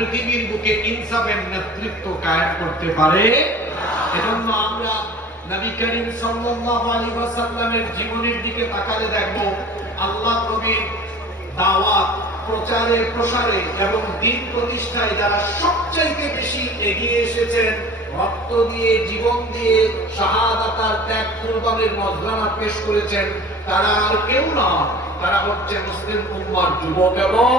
পৃথিবীর বুকে ইনসাফের নেতৃত্ব কায়েম করতে পারে। এজন্য আমরা নবী করিম সাল্লাল্লাহু আলাইহি ওয়াসাল্লামের জীবনের দিকে তাকালে দেখব আল্লাহ নবীর দাওয়াত প্রচারে প্রসারে এবং দ্বীন প্রতিষ্ঠায় যারা সবচাইতে বেশি এগিয়ে এসেছেন, রক্ত দিয়ে জীবন দিয়ে শাহাদাতার ত্যাগ কুরবানির নজরানা পেশ করেছেন, তারা আর কেউ না, তারা হচ্ছে মুসলিম উম্মার যুবক এবং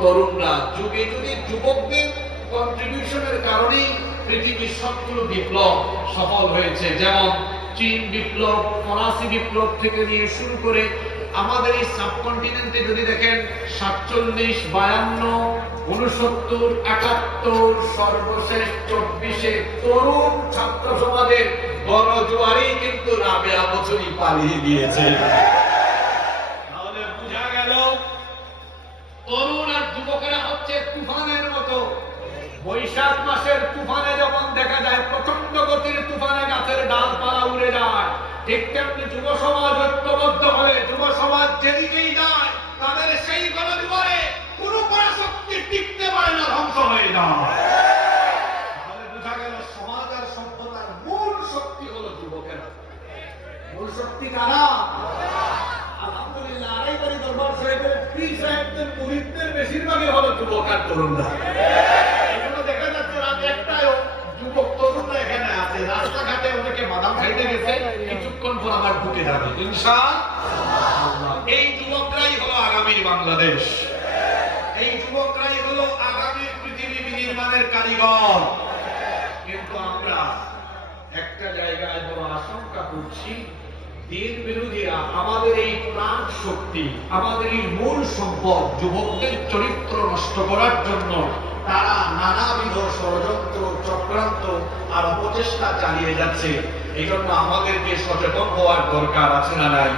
তরুণরা। যুগে যুগে যুবকদের কন্ট্রিবিউশনের কারণেই পৃথিবীর সবগুলো বিপ্লব সফল হয়েছে। যেমন চীন বিপ্লব, ফরাসি বিপ্লব থেকে নিয়ে শুরু করে আমাদের এই সাবকন্টিনেন্টে যদি দেখেন 47, 52, 69, 71, সর্বশেষ 24-এ তরুণ ছাত্র সমাজের বড় জোয়ারেই কিন্তু রাবেয়া বছরই পালিয়ে দিয়েছে। তাহলে বোঝা গেল তরুণ আর যুবকেরা হচ্ছে তুফানের মতো। বৈশাখ মাসের তুফানে যখন দেখা যায় প্রচন্ড গতির তুফানে গাছের ডালপালা উড়ে যায়, ঠিক তেমনি যুব সমাজ ঐক্যবদ্ধ হলে যুব সমাজ যেদিকেই যায় তাদের সেই গণজোয়ারে কোনো পরাশক্তি টিকতে পারে না, ধ্বংস হয়ে যায়। তাহলে বোঝা গেল সমাজ আর সভ্যতার মূল শক্তি হলো যুবকেরা। মূল শক্তি কারা? আলহামদুলিল্লাহ, আড়াইবাড়ি দরবার সাহেবের পীর সাহেবদের মুরিদদের বেশিরভাগই হলো যুবক আর তরুণরা। এজন্য দেখা যাচ্ছে রাত 1টায়ও যুবক তরুণরা এখানে আছে, রাস্তাঘাটে অনেকে বাদাম খাইতে গেছে, কিছুক্ষণ পর আবার ঢুকে যাবে ইনশাআল্লাহ। এই যুবকরাই হলো আগামীর বাংলাদেশ, এই যুবকরাই হলো আগামীর পৃথিবী বিনির্মাণের কারিগর। কিন্তু আমরা একটা জায়গায় বড় আশঙ্কা করছি, দ্বীন বিরোধীরা আমাদের এই প্রাণ শক্তি, আমাদের এই মূল সম্পদ যুবকদের চরিত্র নষ্ট করার জন্য তারা নানাবিধ ষড়যন্ত্র, চক্রান্ত আর অপচেষ্টা চালিয়ে যাচ্ছে। এই জন্য আমাদেরকে সচেতন হওয়ার দরকার আছে না নাই?